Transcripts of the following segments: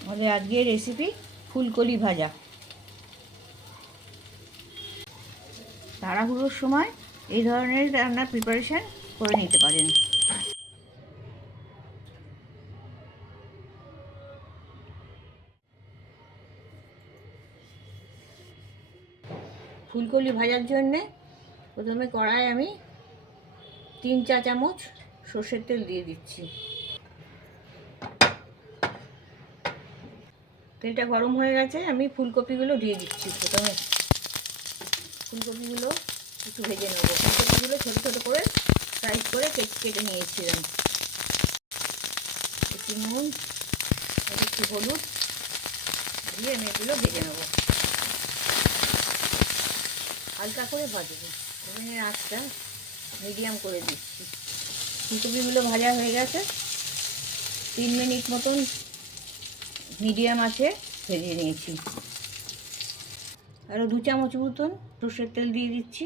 আমাদের আজকের রেসিপি ফুলকলি ভাজা। তাড়াহুড়োর সময় এই ধরনের রান্নার প্রিপারেশন করে নিতে পারেন। ফুলকলি ভাজার জন্যে প্রথমে কড়ায় আমি 3 চা চামচ সর্ষের তেল দিয়ে দিচ্ছি। তেলটা গরম হয়ে গেছে, আমি ফুলকপিগুলো দিয়ে দিচ্ছি। প্রথমে ফুলকপিগুলো একটু ভেজে নেবো। ফুলকপিগুলো ছোটো ছোটো করে সাইজ করে কেটে নিয়েছিলাম। একটু নুন আর একটু হলুদ দিয়ে আমি এগুলো ভেজে নেবো, হালকা করে ভাজবো। ওভেনের আঁচটা মিডিয়াম করে দিচ্ছি। ফুলকপিগুলো ভাজা হয়ে গেছে, 3 মিনিট মতন মিডিয়াম আছে ভেজে নিয়েছি। আরও 2 চামচ মতন সর্ষের তেল দিয়ে দিচ্ছি।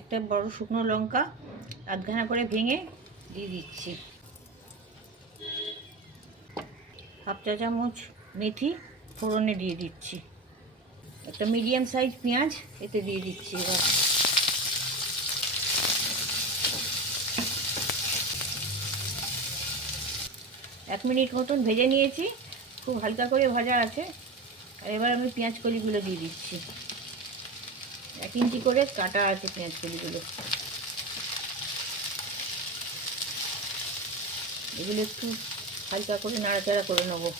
একটা বড় শুকনো লঙ্কা আধখানা করে ভেঙে দিয়ে দিচ্ছি। হাফ চা চামচ মেথি ফোড়নে দিয়ে দিচ্ছি। একটা মিডিয়াম সাইজ পেঁয়াজ এতে দিয়ে দিচ্ছি। এবার 1 মিনিট মতন ভেজে নিয়েছি, খুব হালকা করে ভাজা আছে। আর এবার আমি পেঁয়াজ কলিগুলো দিয়ে দিচ্ছি। 1 ইঞ্চি করে কাটা আছে পেঁয়াজ কলিগুলো। এগুলো একটু হালকা করে নাড়াচাড়া করে নেবো।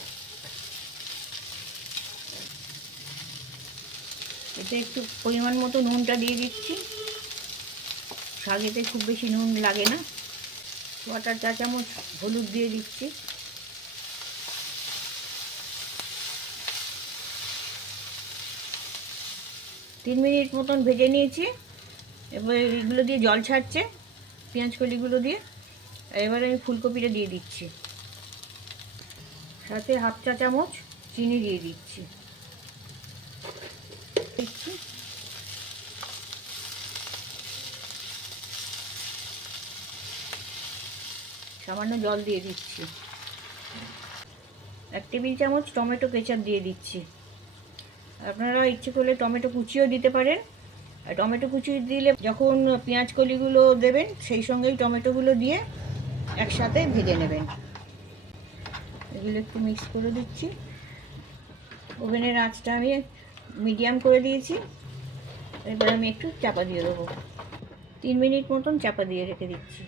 এতে একটু পরিমাণ মতো নুনটা দিয়ে দিচ্ছি। শাকেতে খুব বেশি নুন লাগে না। 1/4 চা চামচ হলুদ দিয়ে দিচ্ছি। তিন মিনিট মতন ভেজে নিয়েছি। এবার এগুলো দিয়ে জল ছাড়ছে পেঁয়াজ কলিগুলো দিয়ে। এবার আমি ফুলকপিটা দিয়ে দিচ্ছি, সাথে হাফ চা চামচ চিনি দিয়ে দিচ্ছি। সামান্য জল দিয়ে দিচ্ছি। 1 টেবিল চামচ টমেটো কেচাপ দিয়ে দিচ্ছি। আপনারা ইচ্ছে করলে টমেটো কুচিও দিতে পারেন। আর টমেটো কুচি দিলে যখন পেঁয়াজ কলিগুলো দেবেন সেই সঙ্গেই টমেটোগুলো দিয়ে একসাথে ভেজে নেবেন। এগুলো একটু মিক্স করে দিচ্ছি। ওভেনের আঁচটা আমি মিডিয়াম করে দিয়েছি। এবার আমি একটু চাপা দিয়ে দেবো। 3 মিনিট মতন চাপা দিয়ে রেখে দিচ্ছি।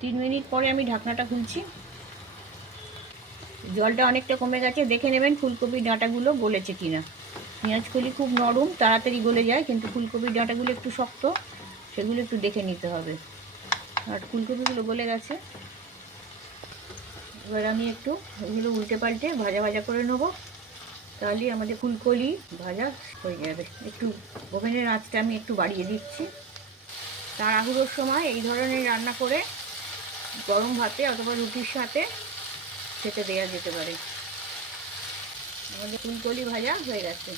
3 মিনিট পরে আমি ঢাকনাটা খুলছি। জলটা অনেকটা কমে গেছে, দেখে নেবেন ফুলকপির ডাঁটাগুলো গলেছে কিনা। পেঁয়াজ কলি খুব নরম, তাড়াতাড়ি গলে যায়, কিন্তু ফুলকপির ডাঁটাগুলো একটু শক্ত, সেগুলো একটু দেখে নিতে হবে। আর ফুলকপিগুলো গলে গেছে। এবার আমি একটু এগুলো উল্টে পাল্টে ভাজা ভাজা করে নেবো, তাহলে আমাদের ফুলকলি ভাজা হয়ে যাবে। একটু ওভেনের আঁচটা আমি একটু বাড়িয়ে দিচ্ছি। তাড়াহুড়োর সময় এই ধরনের রান্না করে গরম ভাতে অথবা রুটির সাথে খেতে দেওয়া যেতে পারে। আমাদের ফুলকলি ভাজা হয়ে গেছে।